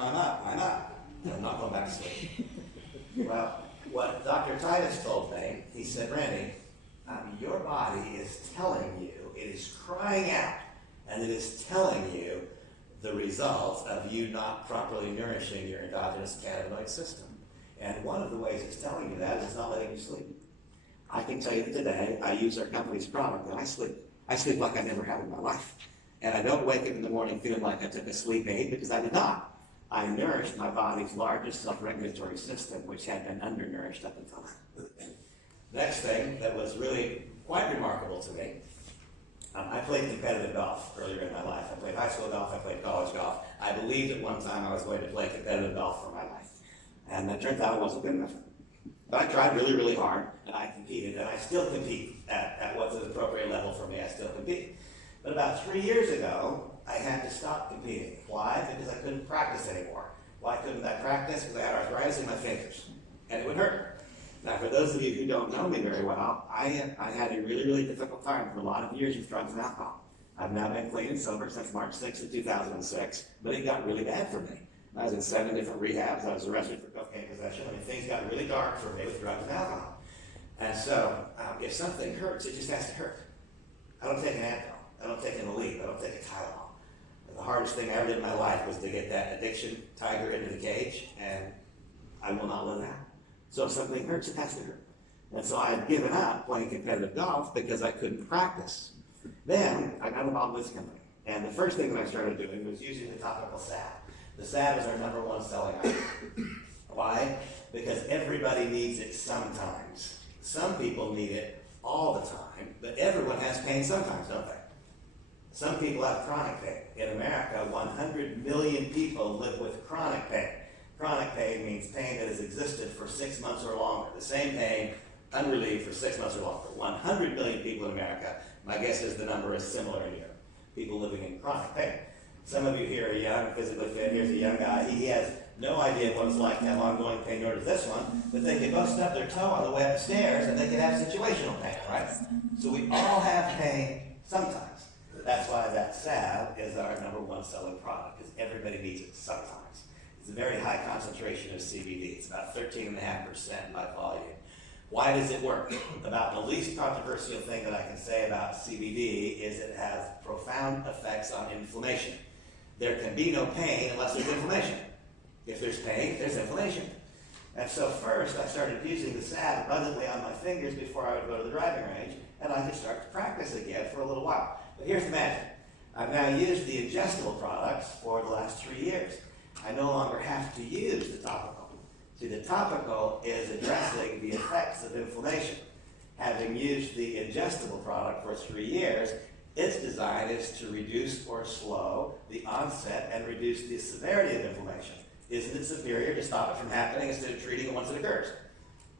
I'm up. I'm not going back to sleep. Well, what Dr. Titus told me, he said, Randy, your body is telling you, it is crying out, and it is telling you the result of you not properly nourishing your endogenous cannabinoid system. And one of the ways it's telling you that is it's not letting you sleep. I can tell you that today, I use our company's product and I sleep. I sleep like I never have in my life. And I don't wake up in the morning feeling like I took a sleep aid, because I did not. I nourished my body's largest self-regulatory system, which had been undernourished up until now. Next thing that was really quite remarkable to me, I played competitive golf earlier in my life. I played high school golf, I played college golf. I believed at one time I was going to play competitive golf for my life. And it turns out it wasn't good enough. But I tried really, really hard, and I competed, and I still compete at what's an appropriate level for me. I still compete. But about 3 years ago, I had to stop competing. Why? Because I couldn't practice anymore. Why couldn't I practice? Because I had arthritis in my fingers, and it would hurt. Now, for those of you who don't know me very well, I had a really, really difficult time for a lot of years with drugs and alcohol. I've now been clean and sober since March 6th of 2006, but it got really bad for me. I was in 7 different rehabs. I was arrested for cocaine possession. I mean, things got really dark for me with drugs and alcohol. And so, if something hurts, it just has to hurt. I don't take an Advil. I don't take an Aleve. I don't take a Tylenol. The hardest thing I ever did in my life was to get that addiction tiger into the cage, and I will not let it happen. So if something hurts, it has to hurt. And so I had given up playing competitive golf because I couldn't practice. Then I got involved with this company. And the first thing that I started doing was using the topical salve. The salve is our #1 selling item. Why? Because everybody needs it sometimes. Some people need it all the time, but everyone has pain sometimes, don't they? Some people have chronic pain. In America, 100 million people live with chronic pain. Chronic pain means pain that has existed for 6 months or longer. The same pain, unrelieved for 6 months or longer. 100 million people in America. My guess is the number is similar in Europe. People living in chronic pain. Some of you here are young, physically fit. Here's a young guy. He has no idea what it's like to have ongoing pain, nor does this one. But they can both stub their toe on the way up the stairs, and they can have situational pain, right? So we all have pain sometimes. That's why that salve is our #1 selling product, because everybody needs it sometimes. It's a very high concentration of CBD. It's about 13.5% by volume. Why does it work? About the least controversial thing that I can say about CBD is it has profound effects on inflammation. There can be no pain unless there's inflammation. If there's pain, there's inflammation. And so first, I started using the salve abundantly on my fingers before I would go to the driving range, and I could start to practice again for a little while. But here's the magic. I've now used the ingestible products for the last 3 years. I no longer have to use the topical. See, the topical is addressing the effects of inflammation. Having used the ingestible product for 3 years, its design is to reduce or slow the onset and reduce the severity of inflammation. Isn't it superior to stop it from happening instead of treating it once it occurs?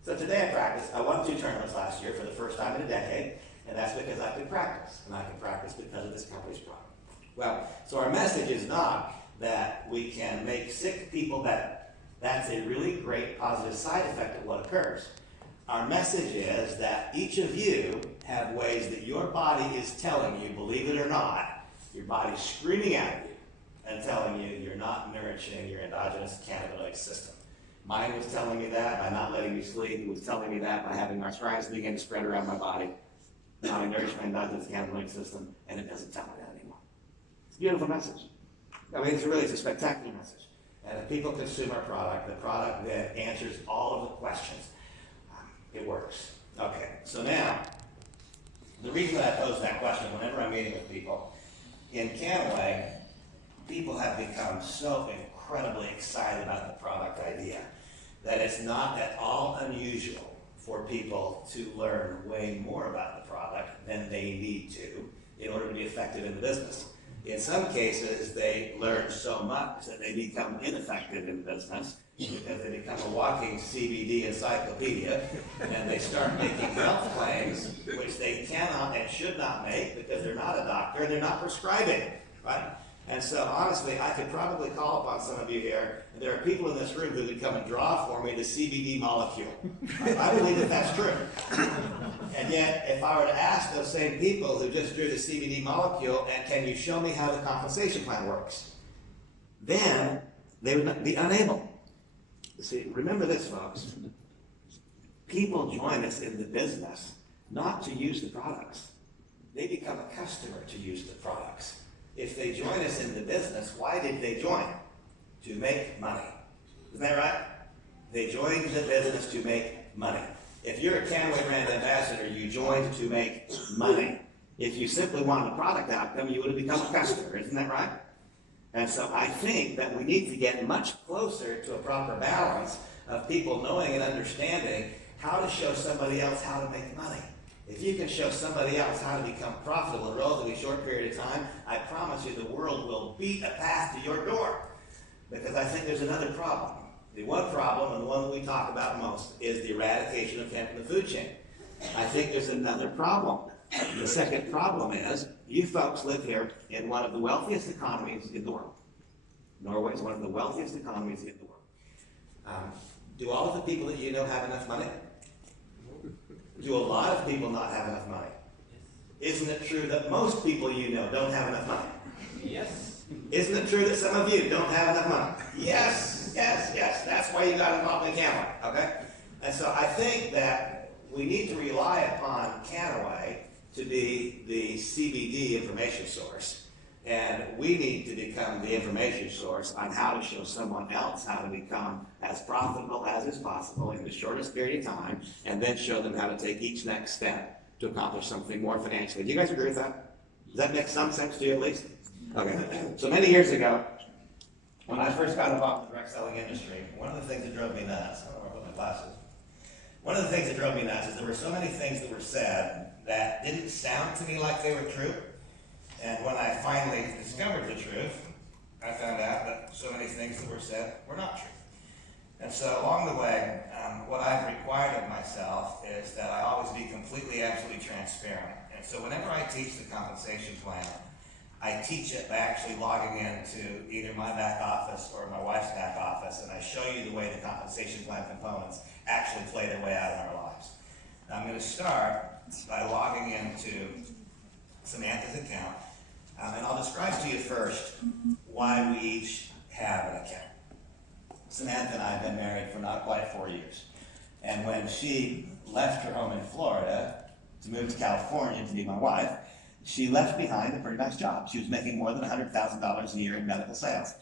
So today I practiced. I won 2 tournaments last year for the first time in a decade, and that's because I could practice, and I can practice because of this company's product. Well, so our message is not that we can make sick people better. That's a really great positive side effect of what occurs. Our message is that each of you have ways that your body is telling you, believe it or not, your body's screaming at you and telling you you're not nourishing your endogenous cannabinoid system. Mine was telling me that by not letting me sleep. It was telling me that by having arthritis begin to spread around my body. Now I nourish my endogenous cannabinoid system, and it doesn't tell me that anymore. It's a beautiful message. I mean, it's a spectacular message. And if people consume our product, the product then answers all of the questions. It works. Okay, so now, the reason that I pose that question whenever I'm meeting with people, in Kannaway, people have become so incredibly excited about the product idea that it's not at all unusual for people to learn way more about the product than they need to in order to be effective in the business. In some cases, they learn so much that they become ineffective in business because they become a walking CBD encyclopedia, and they start making health claims which they cannot and should not make because they're not a doctor and they're not prescribing, right? And so honestly, I could probably call upon some of you here, and there are people in this room who could come and draw for me the CBD molecule. I believe that that's true. And yet, if I were to ask those same people who just drew the CBD molecule, and can you show me how the compensation plan works? Then They would be unable. See, remember this, folks. People join us in the business not to use the products. They become a customer to use the products. If they join us in the business, why did they join? To make money. Isn't that right? They joined the business to make money. If you're a Kannaway brand ambassador, you joined to make money. If you simply wanted a product outcome, you would have become a customer. Isn't that right? And so I think that we need to get much closer to a proper balance of people knowing and understanding how to show somebody else how to make money. If you can show somebody else how to become profitable in a relatively short period of time, I promise you the world will beat a path to your door. Because I think there's another problem. The one problem, and the one we talk about most, is the eradication of hemp in the food chain. I think there's another problem. The second problem is, you folks live here in one of the wealthiest economies in the world. Norway is one of the wealthiest economies in the world. Do all of the people that you know have enough money? Do a lot of people not have enough money? Isn't it true that most people you know don't have enough money? Yes. Isn't it true that some of you don't have enough money? Yes, yes, yes. That's why you got involved in Kannaway, okay? And so I think that we need to rely upon Kannaway to be the CBD information source. And we need to become the information source on how to show someone else how to become as profitable as is possible in the shortest period of time, and then show them how to take each next step to accomplish something more financially. Do you guys agree with that? Does that make some sense to you at least? Okay. So many years ago, when I first got involved in the direct selling industry, one of the things that drove me nuts, I don't know where I put my glasses. One of the things that drove me nuts is there were so many things that were said that didn't sound to me like they were true. And when I finally discovered the truth, I found out that so many things that were said were not true. And so along the way, what I've required of myself is that I always be completely, absolutely transparent. And so whenever I teach the compensation plan, I teach it by actually logging into either my back office or my wife's back office, and I show you the way the compensation plan components actually play their way out in our lives. Now, I'm going to start by logging into Samantha's account, and I'll describe to you first why we each have an account. Samantha and I have been married for not quite 4 years, and when she left her home in Florida to move to California to be my wife, she left behind a pretty nice job. She was making more than $100,000 a year in medical sales.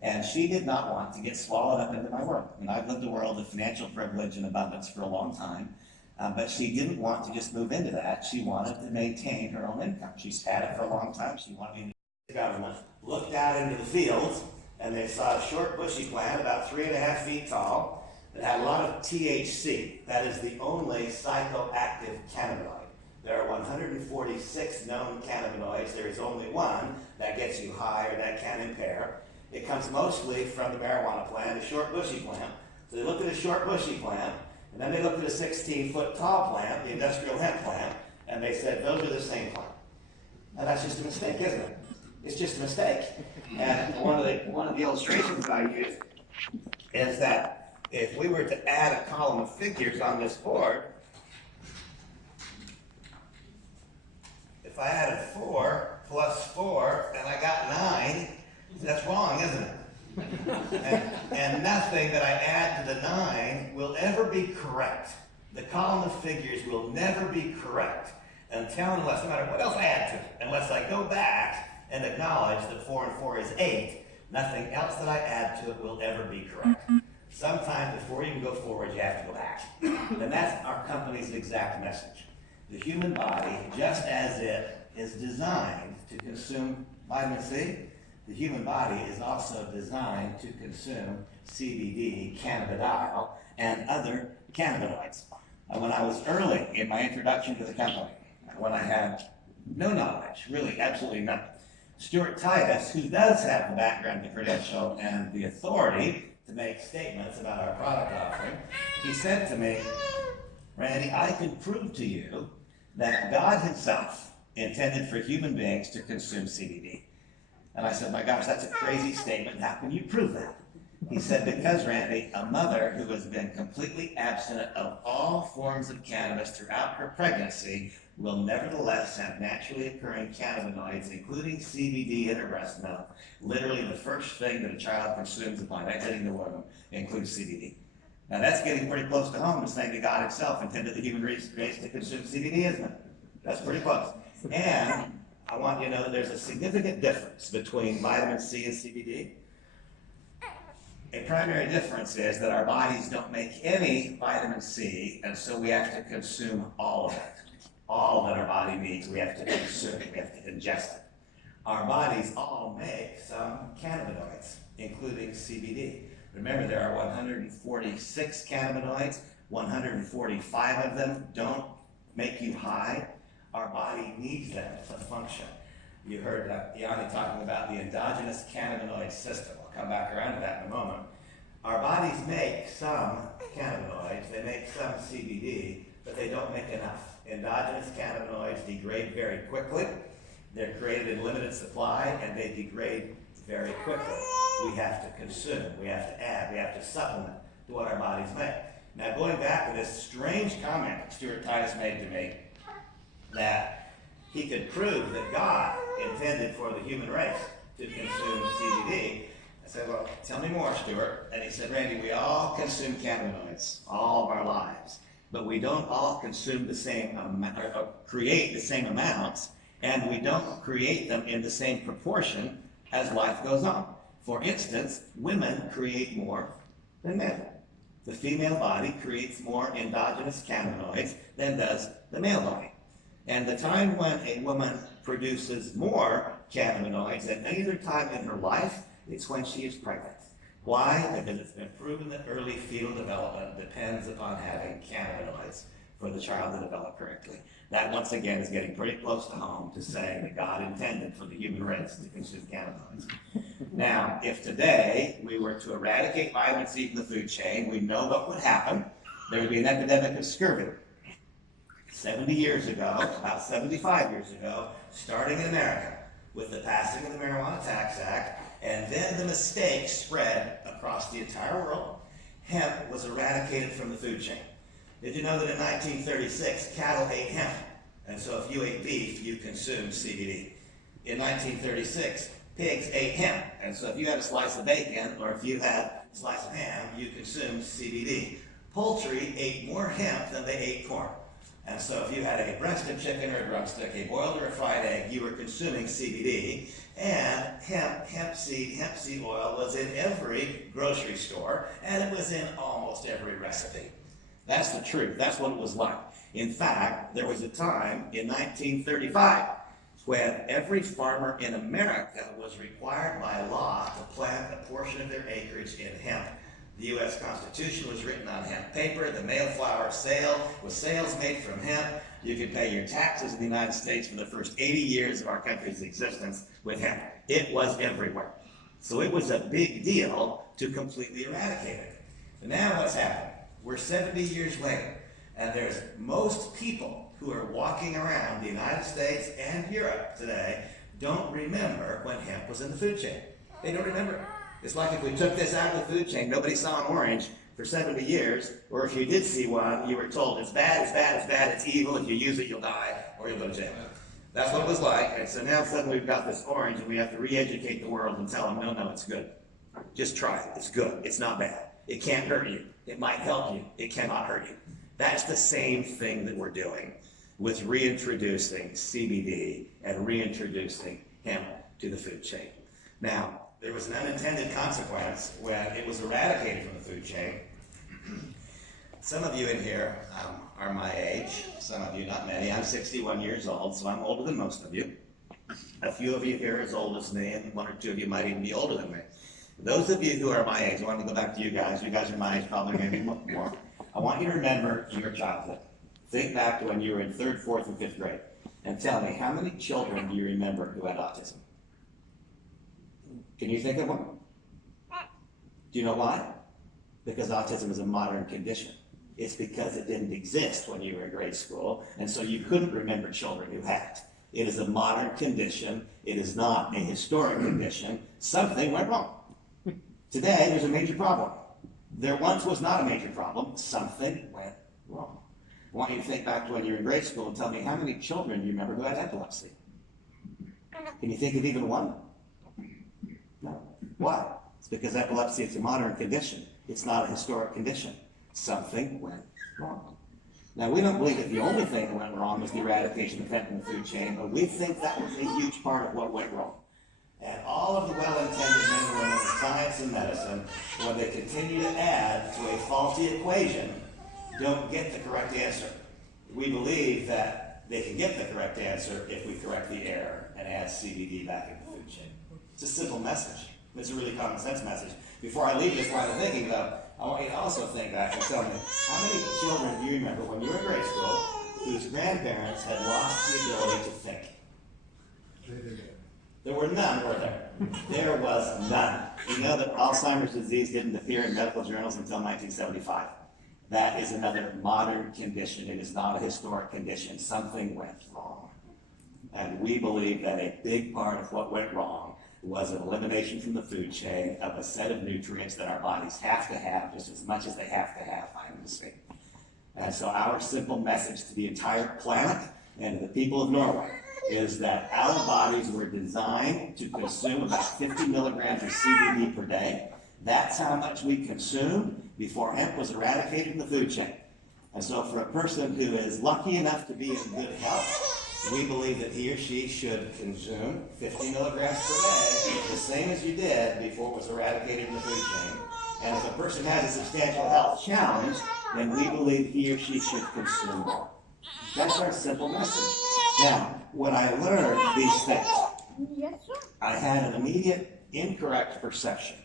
And she did not want to get swallowed up into my world. And I've lived a world of financial privilege and abundance for a long time, but she didn't want to just move into that. She wanted to maintain her own income. She's had it for a long time. She wanted to be in the government. Looked out into the fields, and they saw a short bushy plant about 3.5 feet tall that had a lot of THC. That is the only psychoactive cannabinoid. There are 146 known cannabinoids. There is only one that gets you high or that can impair. It comes mostly from the marijuana plant, a short bushy plant. So they looked at a short bushy plant, and then they looked at a 16-foot tall plant, the industrial hemp plant, and they said, those are the same plant. Now that's just a mistake, isn't it? It's just a mistake. And one of the illustrations I use is that if we were to add a column of figures on this board, if I added 4 plus 4 and I got 9, that's wrong, isn't it? And nothing that I add to the 9 will ever be correct. The column of figures will never be correct until, unless, no matter what else I add to it, unless I go back and acknowledge that 4 and 4 is 8, nothing else that I add to it will ever be correct. Sometimes before you can go forward, you have to go back. And that's our company's exact message. The human body, just as it is designed to consume vitamin C, the human body is also designed to consume CBD, cannabidiol, and other cannabinoids. When I was early in my introduction to the company, when I had no knowledge, really absolutely none, Stuart Titus, who does have the background, the credential, and the authority to make statements about our product offering, he said to me, Randy, I can prove to you that God himself intended for human beings to consume CBD. And I said, my gosh, that's a crazy statement. How can you prove that? He said, because, Randy, a mother who has been completely abstinent of all forms of cannabis throughout her pregnancy will nevertheless have naturally occurring cannabinoids, including CBD in her breast milk. Literally the first thing that a child consumes upon exiting the womb includes CBD. Now that's getting pretty close to home, to saying that God himself intended the human race to consume CBD, isn't it? That's pretty close. And I want you to know that there's a significant difference between vitamin C and CBD. A primary difference is that our bodies don't make any vitamin C, and so we have to consume all of it. All that our body needs, we have to consume it, we have to ingest it. Our bodies all make some cannabinoids, including CBD. Remember, there are 146 cannabinoids, 145 of them don't make you high. Our body needs them to function. You heard Yanni talking about the endogenous cannabinoid system. I'll come back around to that in a moment. Our bodies make some cannabinoids, they make some CBD, but they don't make enough. Endogenous cannabinoids degrade very quickly. They're created in limited supply, and they degrade very quickly. We have to consume, we have to add, we have to supplement to what our bodies make. Now, going back to this strange comment that Stuart Titus made to me, that he could prove that God intended for the human race to consume CBD. I said, well, tell me more, Stuart. And he said, Randy, we all consume cannabinoids all of our lives, but we don't all consume the same amount, or create the same amounts, and we don't create them in the same proportion as life goes on. For instance, women create more than men. The female body creates more endogenous cannabinoids than does the male body. And the time when a woman produces more cannabinoids than any other time in her life, it's when she is pregnant. Why? Because it's been proven that early fetal development depends upon having cannabinoids for the child to develop correctly. That, once again, is getting pretty close to home to saying that God intended for the human race to consume cannabinoids. Now, if today we were to eradicate vitamin C from the food chain, we know what would happen. There would be an epidemic of scurvy. 70 years ago, about 75 years ago, starting in America with the passing of the Marijuana Tax Act, and then the mistake spread across the entire world, hemp was eradicated from the food chain. Did you know that in 1936, cattle ate hemp? And so if you ate beef, you consumed CBD. In 1936, pigs ate hemp. And so if you had a slice of bacon, or if you had a slice of ham, you consumed CBD. Poultry ate more hemp than they ate corn. And so if you had a breast of chicken or a drumstick, a boiled or a fried egg, you were consuming CBD. And hemp seed oil was in every grocery store, and it was in almost every recipe. That's the truth. That's what it was like. In fact, there was a time in 1935 when every farmer in America was required by law to plant a portion of their acreage in hemp. The U.S. Constitution was written on hemp paper. The Mayflower sale was sales made from hemp. You could pay your taxes in the United States for the first 80 years of our country's existence with hemp. It was everywhere. So it was a big deal to completely eradicate it. So now what's happened? We're 70 years later, and there's most people who are walking around the United States and Europe today don't remember when hemp was in the food chain. They don't remember it. It's like if we took this out of the food chain, nobody saw an orange for 70 years, or if you did see one, you were told it's bad, it's bad, it's bad, it's evil, if you use it, you'll die, or you'll go to jail. That's what it was like, and so now suddenly we've got this orange, and we have to re-educate the world and tell them, no, it's good. Just try it. It's good. It's not bad. It can't hurt you. It might help you. It cannot hurt you. That's the same thing that we're doing with reintroducing CBD and reintroducing hemp to the food chain. Now, there was an unintended consequence when it was eradicated from the food chain. Some of you in here are my age. Some of you, not many. I'm 61 years old, so I'm older than most of you. A few of you here are as old as me, and one or two of you might even be older than me. Those of you who are my age, I want to go back to you guys. You guys are my age, probably maybe more. I want you to remember your childhood. Think back to when you were in 3rd, 4th, and 5th grade. And tell me, how many children do you remember who had autism? Can you think of one? Do you know why? Because autism is a modern condition. It's because it didn't exist when you were in grade school, and so you couldn't remember children who had it. It is a modern condition. It is not a historic condition. Something went wrong. Today, there's a major problem. There once was not a major problem. Something went wrong. I want you to think back to when you were in grade school and tell me how many children you remember who had epilepsy. Can you think of even one? No. Why? It's because epilepsy is a modern condition. It's not a historic condition. Something went wrong. Now, we don't believe that the only thing that went wrong was the eradication of hemp in the food chain, but we think that was a huge part of what went wrong. And all of the well-intended men and women of science and medicine, when they continue to add to a faulty equation, don't get the correct answer. We believe that they can get the correct answer if we correct the error and add CBD back in the food chain. It's a simple message. It's a really common sense message. Before I leave this line of thinking, though, I want you to also think back and tell me, how many children do you remember when you were in grade school whose grandparents had lost the ability to think? There were none, were there? There was none. You know that Alzheimer's disease didn't appear in medical journals until 1975. That is another modern condition. It is not a historic condition. Something went wrong. And we believe that a big part of what went wrong was an elimination from the food chain of a set of nutrients that our bodies have to have just as much as they have to have vitamin C. And so our simple message to the entire planet and to the people of Norway is that our bodies were designed to consume about 50 milligrams of CBD per day. That's how much we consumed before hemp was eradicated from the food chain. And so for a person who is lucky enough to be in good health, we believe that he or she should consume 50 milligrams per day, the same as you did before it was eradicated from the food chain. And if a person has a substantial health challenge, then we believe he or she should consume more. That's our simple message. Now, when I learned these things, I had an immediate incorrect perception.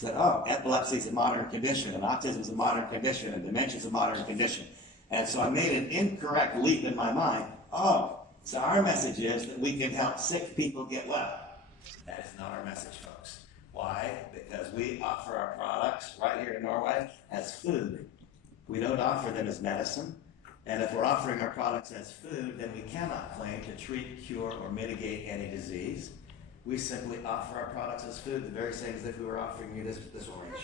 That, oh, epilepsy is a modern condition, and autism is a modern condition, and dementia is a modern condition. And so I made an incorrect leap in my mind. Oh, so our message is that we can help sick people get well. That is not our message, folks. Why? Because we offer our products right here in Norway as food. We don't offer them as medicine. And if we're offering our products as food, then we cannot claim to treat, cure, or mitigate any disease. We simply offer our products as food, the very same as if we were offering you this orange.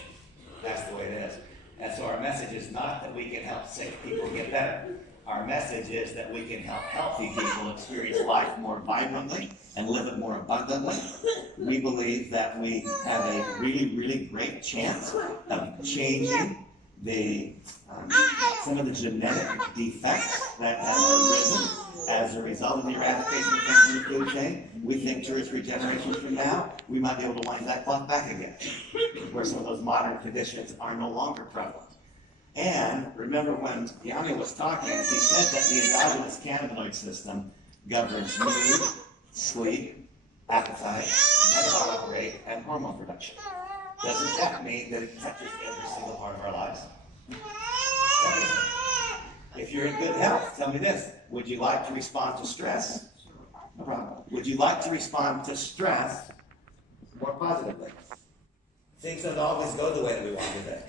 That's the way it is. And so our message is not that we can help sick people get better. Our message is that we can help healthy people experience life more vibrantly and live it more abundantly. We believe that we have a really, really great chance of changing some of the genetic defects that have arisen as a result of the eradication of hemp from the food chain. We think 2 or 3 generations from now, we might be able to wind that clock back again, where some of those modern conditions are no longer prevalent. And remember when Yanni was talking, he said that the endogenous cannabinoid system governs mood, sleep, appetite, metabolic rate, and hormone production. Doesn't that mean that it touches every single part of our lives? If you're in good health, tell me this. Would you like to respond to stress? No problem. Would you like to respond to stress more positively? Things don't always go the way that we want, do they?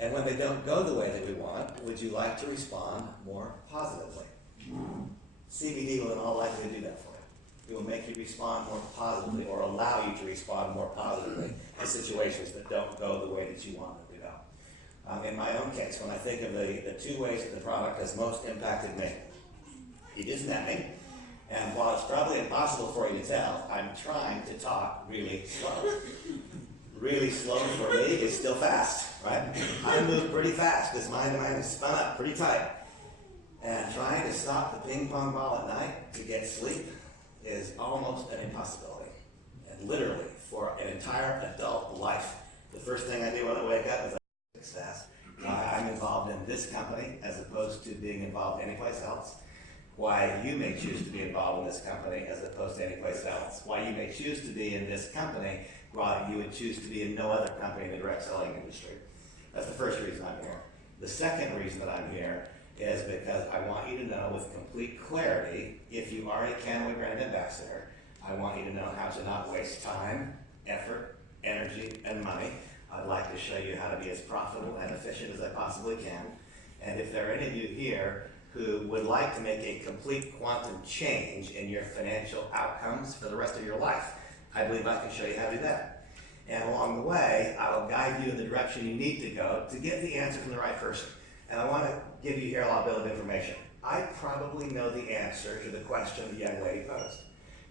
And when they don't go the way that we want, would you like to respond more positively? CBD will in all likelihood do that for you. It will make you respond more positively or allow you to respond more positively in situations that don't go the way that you want them to go. In my own case, when I think of the 2 ways that the product has most impacted me, it is napping, and while it's probably impossible for you to tell, I'm trying to talk really slow. Really slow for me is still fast, right? I move pretty fast because my mind is spun up pretty tight. And trying to stop the ping pong ball at night to get sleep is almost an impossibility. And literally, for an entire adult life, the first thing I do when I wake up is I success. I'm involved in this company as opposed to being involved anyplace else. Why you may choose to be involved in this company as opposed to anyplace else. Why you may choose to be in this company while you would choose to be in no other company in the direct selling industry. That's the first reason I'm here. The second reason that I'm here is because I want you to know with complete clarity, if you are a Kannaway brand ambassador, I want you to know how to not waste time, effort, energy, and money. I'd like to show you how to be as profitable and efficient as I possibly can. And if there are any of you here who would like to make a complete quantum change in your financial outcomes for the rest of your life, I believe I can show you how to do that. And along the way, I will guide you in the direction you need to go to get the answer from the right person. And I want to give you here a little bit of information. I probably know the answer to the question the young lady posed,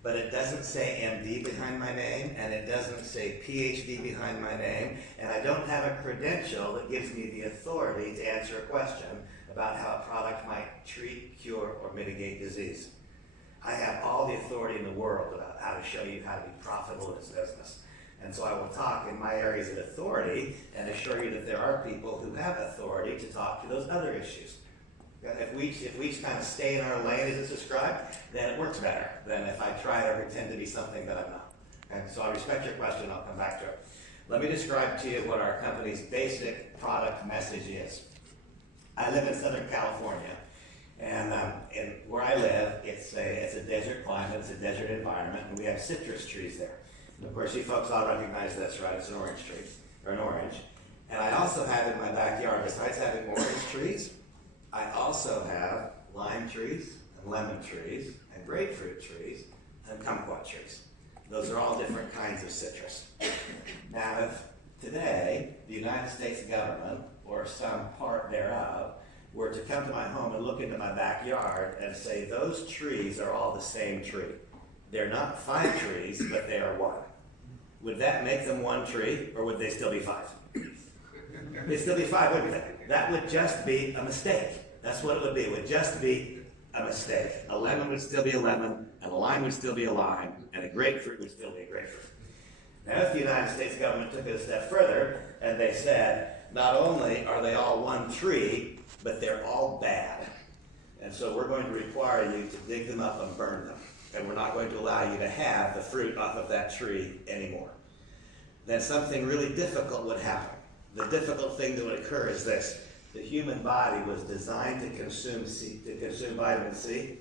but it doesn't say MD behind my name, and it doesn't say PhD behind my name, and I don't have a credential that gives me the authority to answer a question about how a product might treat, cure, or mitigate disease. I have all the authority in the world about how to show you how to be profitable in this business. And so I will talk in my areas of authority and assure you that there are people who have authority to talk to those other issues. If we kind of stay in our lane as it's described, then it works better than if I try to pretend to be something that I'm not. And so I respect your question, I'll come back to it. Let me describe to you what our company's basic product message is. I live in Southern California, and where I live, it's a desert climate, it's a desert environment, and we have citrus trees there. And of course, you folks all recognize this, right? It's an orange tree, or an orange. And I also have in my backyard, besides having orange trees, I also have lime trees, and lemon trees, and grapefruit trees, and kumquat trees. Those are all different kinds of citrus. Now, if today the United States government, or some part thereof, were to come to my home and look into my backyard and say, those trees are all the same tree. They're not 5 trees, but they are 1. Would that make them 1 tree, or would they still be 5? They'd still be 5, wouldn't they? That would just be a mistake. That's what it would be. It would just be a mistake. A lemon would still be a lemon, and a lime would still be a lime, and a grapefruit would still be a grapefruit. Now, if the United States government took it a step further, and they said, not only are they all 1 tree, but they're all bad. And so we're going to require you to dig them up and burn them. And we're not going to allow you to have the fruit off of that tree anymore. Then something really difficult would happen. The difficult thing that would occur is this. The human body was designed to consume vitamin C,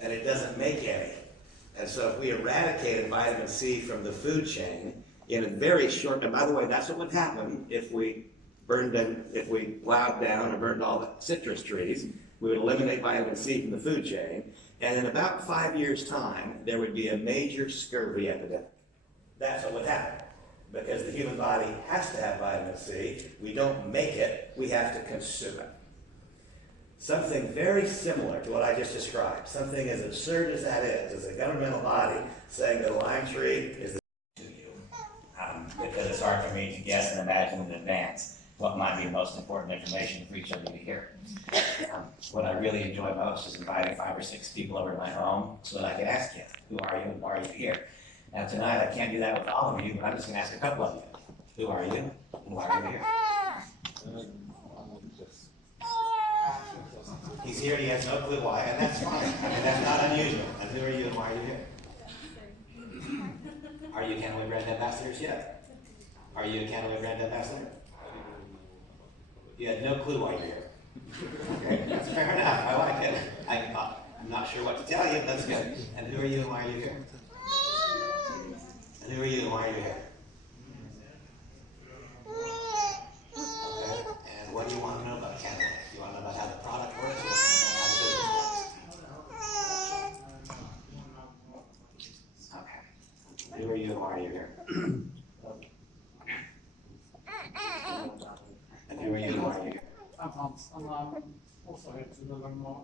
and it doesn't make any. And so if we eradicated vitamin C from the food chain in a very short, and by the way, that's what would happen if we plowed down and burned all the citrus trees. We would eliminate vitamin C from the food chain, and in about 5 years' time, there would be a major scurvy epidemic. That's what would happen. Because the human body has to have vitamin C. We don't make it, we have to consume it. Something very similar to what I just described, something as absurd as that is a governmental body saying that a lime tree is the to you. Because it's hard for me to guess and imagine in advance what might be the most important information for each of you to hear. What I really enjoy most is inviting 5 or 6 people over to my home so that I can ask you, who are you and why are you here? Now tonight I can't do that with all of you, but I'm just going to ask a couple of you. Who are you and why are you here? He's here and he has no clue why, and that's fine. I mean, that's not unusual. And who are you and why are you here? Are you a Kannaway brand ambassadors yet? Are you a Kannaway brand ambassador? You had no clue why you're here. Okay, that's fair enough. I like it. I'm not sure what to tell you, but that's good. And who are you and why are you here? And who are you and why are you here? Okay. And what do you want to know about Kannaway? Do you want to know about how the product works, or how the business works? Okay. Who are you and why are you here? And who are you and why are you here? I'm Hans, and I'm also here to learn more.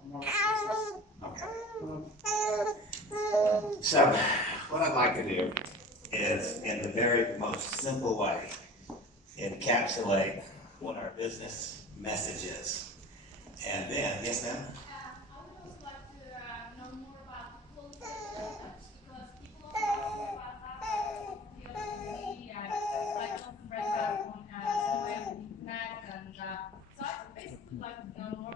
Okay. So, what I'd like to do is, in the very most simple way, encapsulate what our business message is. And then, yes ma'am? I would also like to know more about the quality of products, because people often talk about how the OCD and like often read about on some way of the internet, and so I would basically like to know more